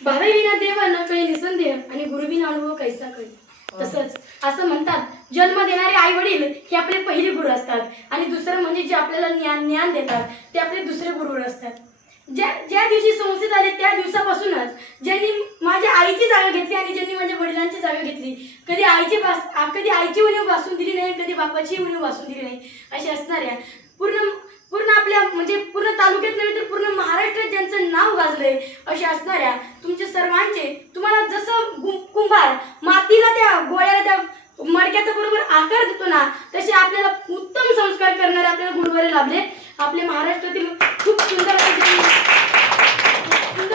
भावे विना देवा न कळे निसंदेह आणि गुरुविना अनुभव कैसा कळे. तसंच असं म्हणतात जन्म देणारे आई वडील हे आपले पहिले गुरु असतात आणि दुसरं म्हणजे जे आपल्याला ज्ञान देतात ते आपले दुसरे गुरु असतात. ज्या दिवशी संस्थेत आले त्या दिवसापासूनच ज्यांनी माझ्या आईची जागा घेतली आणि ज्यांनी माझ्या वडिलांची जागा घेतली, कधी आईची उणीव वासून दिली नाही, कधी बापाची उणीव वासून दिली नाही, अशा असणाऱ्या पूर्ण आपल्या म्हणजे पूर्ण तालुक्यात नव्हे तर पूर्ण महाराष्ट्रात ज्यांचं नाव गाजलंय अशा असणाऱ्या तुमचे सर्वांचे तुम्हाला जसं कुंभार मातीला त्या गोळ्याला त्या मडक्याचा बरोबर आकार देतो ना, तसे आपल्याला उत्तम संस्कार करणारे आपल्याला गुरुवारे लाभले. आपल्या महाराष्ट्रातील खूप सुंदर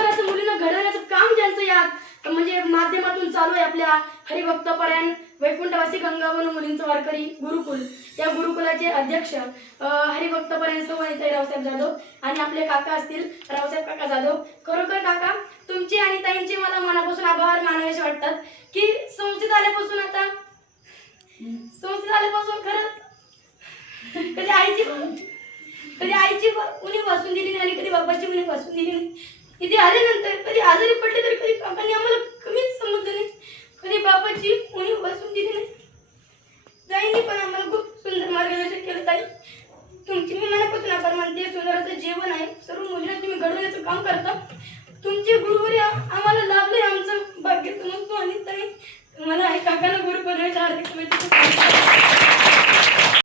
असं मुलींना घडवण्याचं काम ज्यांचं या म्हणजे माध्यमातून चालू आहे. आपल्या हरिभक्तपरायण वैकुंठवासी गंगावन मुलींचं वारकरी गुरुकुल, या गुरुकुलाचे अध्यक्ष हरिभक्तपरायण सवनीताई रावसाहेब जाधव आणि आपले काका असतील रावसाहेब काका जाधव. खरोखर काका तुमचे आणि ताईंचे मला मनापासून आभार मानावेसे वाटतात की संस्थेत आल्यापासून खरंच कधी आईची उणीव वासून दिली नाही आणि कधी बाबाची उणीव वासून दिली नाही. इथे आल्यानंतर कधी आजारी पडले तरी कधी काकांनी आम्हाला कमीच समजलं नाही, कधी बाबाची उणीव वासून दिली नाही. ताईंनी पण आम्हाला खूप सुंदर मार्गदर्शन केलं. ताई तुमची मी मनापासून आभार मानते. सुंदर असं जेवण आहे, सर्व मुलींना तुम्ही घडवण्याचं काम करता. तुमचे गुरुवारी आम्हाला लाभले, आमचं भाग्य समजतो. आणि ताई मला काकांना गुरु बनवायच्या हार्दिक शुभेच्छा.